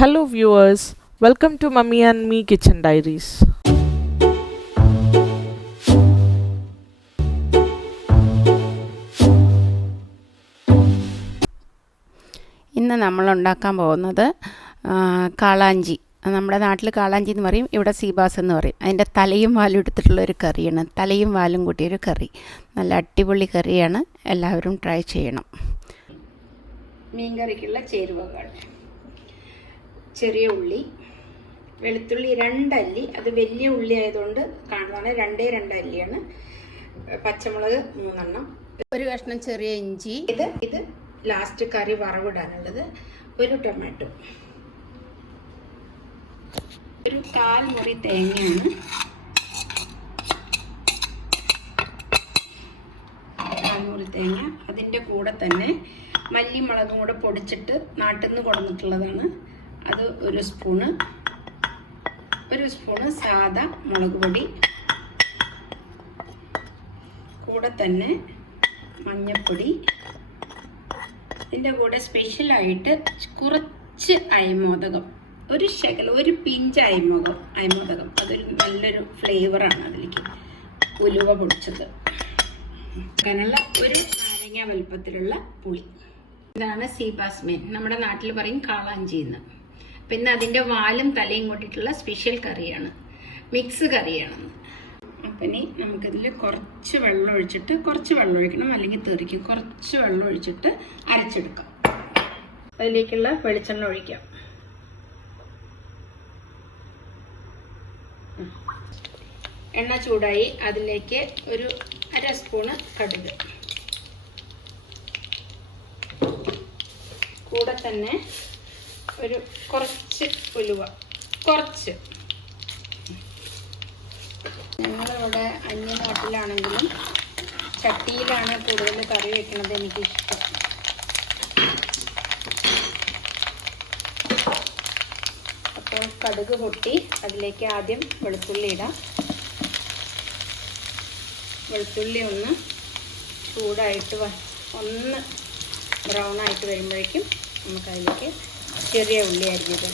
Hello viewers, welcome to Mummy and Me Kitchen Diaries. ഇന്ന് നമ്മൾ ഉണ്ടാക്കാൻ പോകുന്നത് കാളാഞ്ചി. നമ്മുടെ നാട്ടിൽ കാളാഞ്ചി എന്ന് പറയും, ഇവിടെ സീബാസ് എന്ന് പറയും. അതിൻ്റെ തലയും വാലും എടുത്തിട്ടുള്ളൊരു കറിയാണ്. തലയും വാലും കൂട്ടിയൊരു കറി, നല്ല അടിപൊളി കറിയാണ്. എല്ലാവരും ട്രൈ ചെയ്യണം. മീൻ കറിക്കുള്ള ചേരുവകൾ: ചെറിയ ഉള്ളി, വെളുത്തുള്ളി 2 അല്ലി, അത് വലിയ ഉള്ളി ആയതുകൊണ്ട് കാണുവാണ് 2 അല്ലിയാണ്. പച്ചമുളക് 3 എണ്ണം, ഒരു കഷ്ണം ചെറിയ ഇഞ്ചി, ഇത് ലാസ്റ്റ് കറി വറവിടാനുള്ളത്, ഒരു ടൊമാറ്റോ, ഒരു 1/4 മുറി തേങ്ങയാണ്, 1/4 മുറി തേങ്ങ. അതിൻ്റെ കൂടെ തന്നെ മല്ലിമുളകും കൂടെ പൊടിച്ചിട്ട് നാട്ടിൽ നിന്ന് കൊടുത്തിട്ടുള്ളതാണ്, അത് ഒരു സ്പൂണ് സാദാ മുളക് പൊടി, കൂടെ തന്നെ മഞ്ഞൾപ്പൊടി. ഇതിൻ്റെ കൂടെ സ്പെഷ്യലായിട്ട് കുറച്ച് അയമോദകം, ഒരു പിഞ്ച് അയമോദകം, അതൊരു നല്ലൊരു ഫ്ലേവറാണ് അതിലേക്ക്. ഉലുവ പൊടിച്ചത്, അങ്ങനെയുള്ള ഒരു നാരങ്ങ വലുപ്പത്തിലുള്ള പുളി. ഇതാണ് സീബാസ് മീൻ, നമ്മുടെ നാട്ടിൽ പറയും കാളാഞ്ചി എന്ന്. പിന്നെ അതിൻ്റെ വാലും തലയും കൂട്ടിയിട്ടുള്ള സ്പെഷ്യൽ കറിയാണ്, മിക്സ് കറിയാണെന്ന്. അപ്പം ഇനി നമുക്കിതിൽ കുറച്ച് വെള്ളം ഒഴിക്കണം, അല്ലെങ്കിൽ തെറിക്കും. കുറച്ച് വെള്ളം ഒഴിച്ചിട്ട് അരച്ചെടുക്കാം. അതിലേക്കുള്ള വെളിച്ചെണ്ണ ഒഴിക്കാം. എണ്ണ ചൂടായി, അതിലേക്ക് ഒരു 1/2 സ്പൂണ് കടുക്, കൂടെ തന്നെ ഒരു കുറച്ച് ഉലുവ, കുറച്ച്. ഞങ്ങളിവിടെ അന്യനാട്ടിലാണെങ്കിലും ചട്ടിയിലാണ് കൂടുതൽ കറി വെക്കുന്നത് എനിക്കിഷ്ടം. അപ്പോൾ കടുക് പൊട്ടി, അതിലേക്ക് ആദ്യം വെളുത്തുള്ളി ഇടാം. വെളുത്തുള്ളി ഒന്ന് ചൂടായിട്ട് ഒന്ന് ബ്രൗൺ ആയിട്ട് വരുമ്പോഴേക്കും നമുക്കതിലേക്ക് ചെറിയ ഉള്ളി അരിഞ്ഞത്,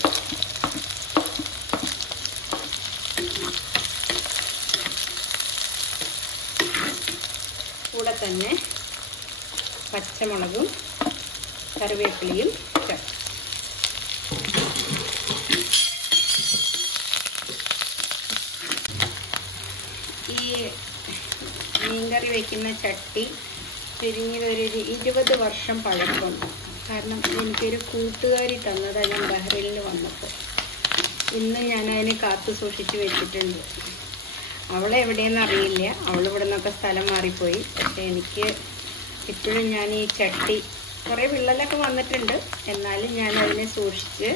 കൂടെ തന്നെ പച്ചമുളകും കറിവേപ്പിലയും ചേർക്കും. ഈ മീൻകറി വയ്ക്കുന്ന ചട്ടി ചുരുങ്ങിയൊരു 20 വർഷം പഴക്കമുണ്ട്. കാരണം എനിക്കൊരു കൂട്ടുകാരി തന്നതാണ് ഞാൻ ബഹ്റൈനിൽ വന്നപ്പോൾ. ഇന്ന് ഞാനതിനെ കാത്തു സൂക്ഷിച്ച് വെച്ചിട്ടുണ്ട്. അവളെ എവിടെയെന്ന് അറിയില്ല, അവളിവിടെ നിന്നൊക്കെ സ്ഥലം മാറിപ്പോയി. പക്ഷെ എനിക്ക് ഇപ്പോഴും ഞാൻ ഈ ചട്ടി, കുറേ വിള്ളലൊക്കെ വന്നിട്ടുണ്ട്, എന്നാലും ഞാൻ അതിനെ സൂക്ഷിച്ച്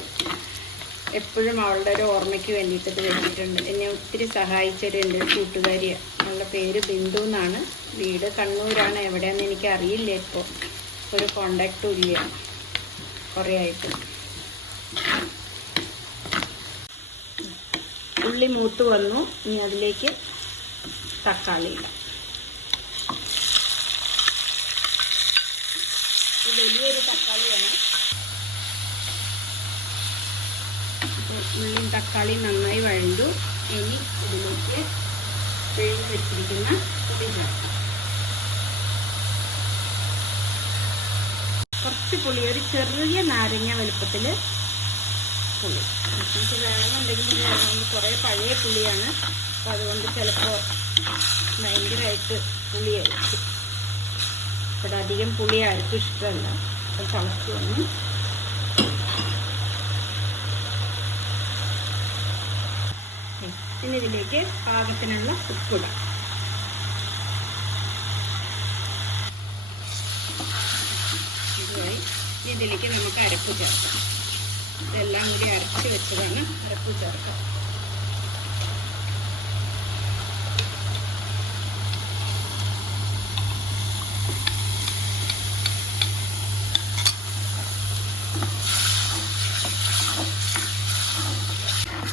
എപ്പോഴും അവളുടെ ഒരു ഓർമ്മയ്ക്ക് വേണ്ടിയിട്ട് വെച്ചിട്ടുണ്ട്. എന്നെ ഒത്തിരി സഹായിച്ചൊരു എൻ്റെ ഒരു കൂട്ടുകാരിയാണ്. അവളുടെ പേര് ബിന്ദു എന്നാണ്. വീട് കണ്ണൂരാണ്, എവിടെയാണെന്ന് എനിക്ക് അറിയില്ല. ഇപ്പോൾ ഒരു കോണ്ടാക്റ്റും ഇല്ല കുറേ ആയിട്ട്. ഉള്ളി മൂത്ത് വന്നു, ഇനി അതിലേക്ക് തക്കാളി ഇടാം. വലിയൊരു തക്കാളിയാണ്. ഉള്ളിയും തക്കാളിയും നന്നായി വഴണ്ടു. ഇനി ഇതിലേക്ക് പിഴിഞ്ഞ് വെച്ചിരിക്കുന്ന പൊടി ചേർക്കാം. കുറച്ച് പുളി, ഒരു ചെറിയ നാരങ്ങ വലുപ്പത്തിൽ പുളി. നമുക്ക് വേണമെന്നുണ്ടെങ്കിൽ കുറേ പഴയ പുളിയാണ്, അപ്പോൾ അതുകൊണ്ട് ചിലപ്പോൾ ഭയങ്കരമായിട്ട് പുളിയായിരിക്കും. ഇവിടെ അധികം പുളി ആർക്കും ഇഷ്ടമല്ല. അപ്പോൾ തിളച്ച് വന്ന് ഇനി ഇതിലേക്ക് പാകത്തിനുള്ള ഉപ്പിടാം. ഇതിലേക്ക് നമുക്ക് അരപ്പ് ചേർക്കാം. ഇതെല്ലാം കൂടി അരച്ച് വെച്ചതാണ്, അരപ്പ് ചേർക്കാം.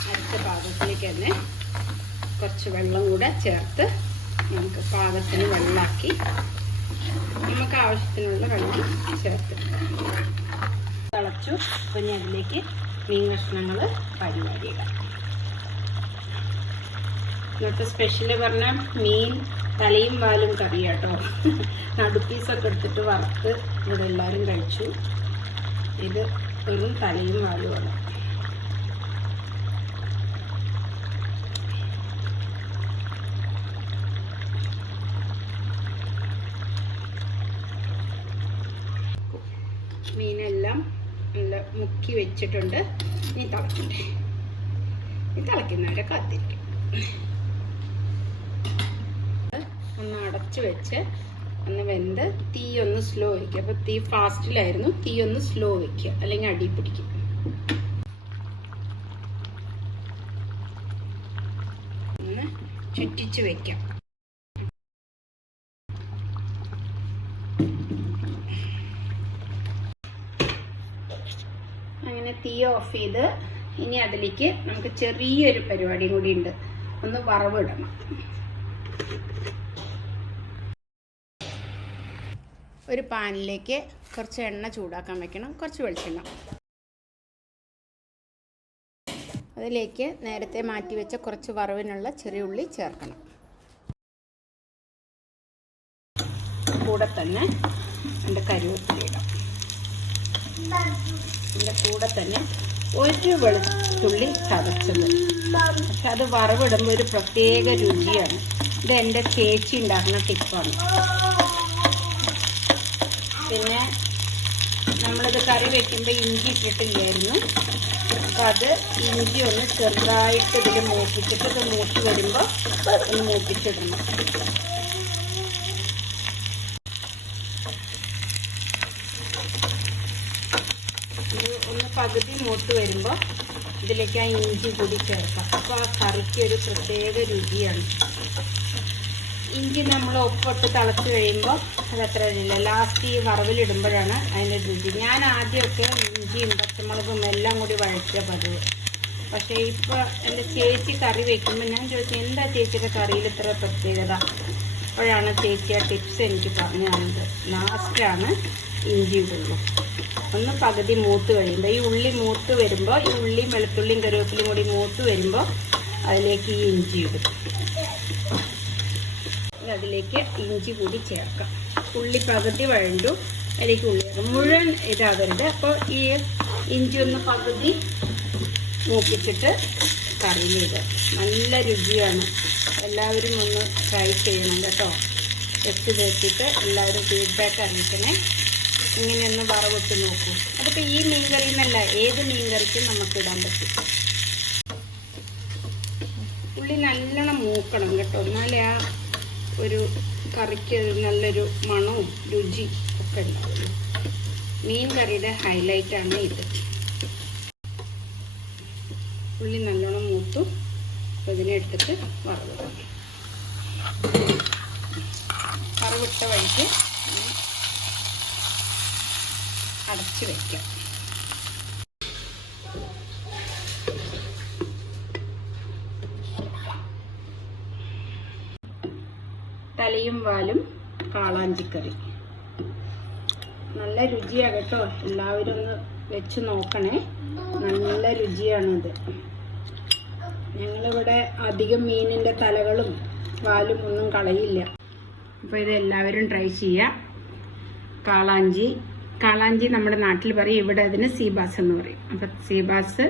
അരച്ച പാകത്തിലേക്ക് തന്നെ കുറച്ച് വെള്ളം കൂടെ ചേർത്ത് നമുക്ക് പാകത്തിന് വെള്ളമാക്കി നമുക്ക് ആവശ്യത്തിനുള്ള വെള്ളം ചേർത്ത് തിളച്ചു. അപ്പോൾ ഞാൻ അതിലേക്ക് മീൻ കഷ്ണങ്ങൾ പരിപാടിയിടാം. ഇന്നത്തെ സ്പെഷ്യൽ പറഞ്ഞാൽ മീൻ തലയും വാലും കറി കേട്ടോ. നടുപ്പീസൊക്കെ എടുത്തിട്ട് വറുത്ത് ഇവിടെ എല്ലാവരും കഴിച്ചു. ഇത് വെറും തലയും വാലുമാണ്. മീനെല്ലാം നല്ല മുക്കി വെച്ചിട്ടുണ്ട്. ഇനി തിളക്കണ്ടേ, ഇനി തിളയ്ക്കുന്നവരെ കാത്തിരിക്കും. ഒന്ന് അടച്ചു വെച്ച് ഒന്ന് വെന്ത് തീ ഒന്ന് സ്ലോ വയ്ക്കുക. അപ്പോൾ തീ ഫാസ്റ്റിലായിരുന്നു, തീ ഒന്ന് സ്ലോ വയ്ക്കുക, അല്ലെങ്കിൽ അടി പിടിക്കും. ഒന്ന് ചുറ്റിച്ച് വെക്കാം. അങ്ങനെ തീ ഓഫ് ചെയ്ത് ഇനി അതിലേക്ക് നമുക്ക് ചെറിയൊരു പരിപാടിയും കൂടി ഉണ്ട്. ഒന്ന് വറവിടണം. ഒരു പാനിലേക്ക് കുറച്ച് എണ്ണ ചൂടാക്കാൻ വെക്കണം, കുറച്ച് വെളിച്ചെണ്ണ. അതിലേക്ക് നേരത്തെ മാറ്റി വെച്ച കുറച്ച് വറവിനുള്ള ചെറിയ ഉള്ളി ചേർക്കണം. കൂടെ തന്നെ എൻ്റെ കറിവേപ്പില ഇടാം. ഇതിൻ്റെ കൂടെ തന്നെ ഒരു വെളുത്തുള്ളി ചതച്ചത്. പക്ഷെ അത് വറവിടുമ്പോൾ ഒരു പ്രത്യേക രുചിയാണ്. ഇത് എൻ്റെ ചേച്ചി ഉണ്ടാക്കുന്ന ടിപ്പാണ്. പിന്നെ നമ്മളിത് കറി വെക്കുമ്പോൾ ഇഞ്ചി ഇട്ടിട്ടില്ലായിരുന്നു. അപ്പോൾ അത് ഇഞ്ചി ഒന്ന് ചെറുതായിട്ട് ഇതിൽ മൂപ്പിച്ചിട്ട് ഇത് മൂത്ത് വരുമ്പോൾ ഒന്ന് മൂപ്പിച്ചിടണം. ഇത് ഒന്ന് പകുതി മൂത്ത് വരുമ്പോൾ ഇതിലേക്ക് ആ ഇഞ്ചി കൂടി ചേർക്കാം. അപ്പോൾ ആ കറിക്ക് ഒരു പ്രത്യേക രുചിയാണ്. ഇഞ്ചി നമ്മൾ ഉപ്പിട്ട് തിളച്ച് കഴിയുമ്പോൾ അതത്ര ഇല്ല. ലാസ്റ്റ് ഈ വറവിലിടുമ്പോഴാണ് അതിൻ്റെ രുചി. ഞാൻ ആദ്യമൊക്കെ ഇഞ്ചിയും പച്ചമുളകും എല്ലാം കൂടി വഴറ്റിയ പതിവ്. പക്ഷേ ഇപ്പോൾ എൻ്റെ ചേച്ചി കറി വയ്ക്കുമ്പോൾ ഞാൻ ചോദിച്ചു, എന്താ ചേച്ചിയുടെ കറിയിൽ ഇത്ര പ്രത്യേകത? അപ്പോഴാണ് ചേച്ചി ആ ടിപ്സ് എനിക്ക് പറഞ്ഞു തന്നത്. ലാസ്റ്റിലാണ് ഇഞ്ചി ഇടുള്ളൂ. ഒന്ന് പകുതി മൂത്ത് കഴിയുമ്പോൾ ഈ ഉള്ളി മൂത്ത് വരുമ്പോൾ, ഈ ഉള്ളിയും വെളുത്തുള്ളിയും കറിവേപ്പിലയും കൂടി മൂത്ത് വരുമ്പോൾ അതിലേക്ക് ഈ ഇഞ്ചി ഇടും. അതിലേക്ക് ഇഞ്ചി കൂടി ചേർക്കാം. ഉള്ളി പകുതി വഴണ്ടു, അതിലേക്ക് ഉള്ളി മുഴുവൻ ഇതാകരുത്. അപ്പോൾ ഈ ഇഞ്ചി ഒന്ന് പകുതി മൂപ്പിച്ചിട്ട് കറിയിലിടുക. നല്ല രുചിയാണ്. എല്ലാവരും ഒന്ന് ട്രൈ ചെയ്യണം കേട്ടോ. വെച്ച് തേച്ചിട്ട് എല്ലാവരും ഫീഡ്ബാക്ക് അറിയിക്കണേ. ഇങ്ങനെയൊന്ന് വറവിട്ട് നോക്കൂ. അതിപ്പോൾ ഈ മീൻ കറി എന്നല്ല, ഏത് മീൻ കറിക്കും നമുക്കിടാൻ പറ്റും. ഉള്ളി നല്ലോണം മൂക്കണം കേട്ടോ, എന്നാലേ ആ ഒരു കറിക്ക് നല്ലൊരു മണവും രുചി ഒക്കെ ഉണ്ടാവുള്ളൂ. മീൻ കറിയുടെ ഹൈലൈറ്റാണ് ഇത്. ഉള്ളി നല്ലോണം മൂത്തു. അപ്പോൾ ഇതിനെ എടുത്തിട്ട് വറവിടാം. വറവിട്ട വഴിക്ക് അടച്ച് വയ്ക്കാം. തലയും വാലും കാളാഞ്ചിക്കറി നല്ല രുചിയാണ് കേട്ടോ. എല്ലാവരും ഒന്ന് വെച്ച് നോക്കണേ. നല്ല രുചിയാണിത്. ഞങ്ങളിവിടെ അധികം മീനിൻ്റെ തലകളും വാലും ഒന്നും കളയില്ല. അപ്പോൾ ഇത് എല്ലാവരും ട്രൈ ചെയ്യുക. കാളാഞ്ചി നമ്മുടെ നാട്ടിൽ പറയും, ഇവിടെ അതിന് സീബാസ് എന്ന് പറയും. അപ്പം സീബാസ്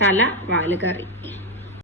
തല വാല് കറി.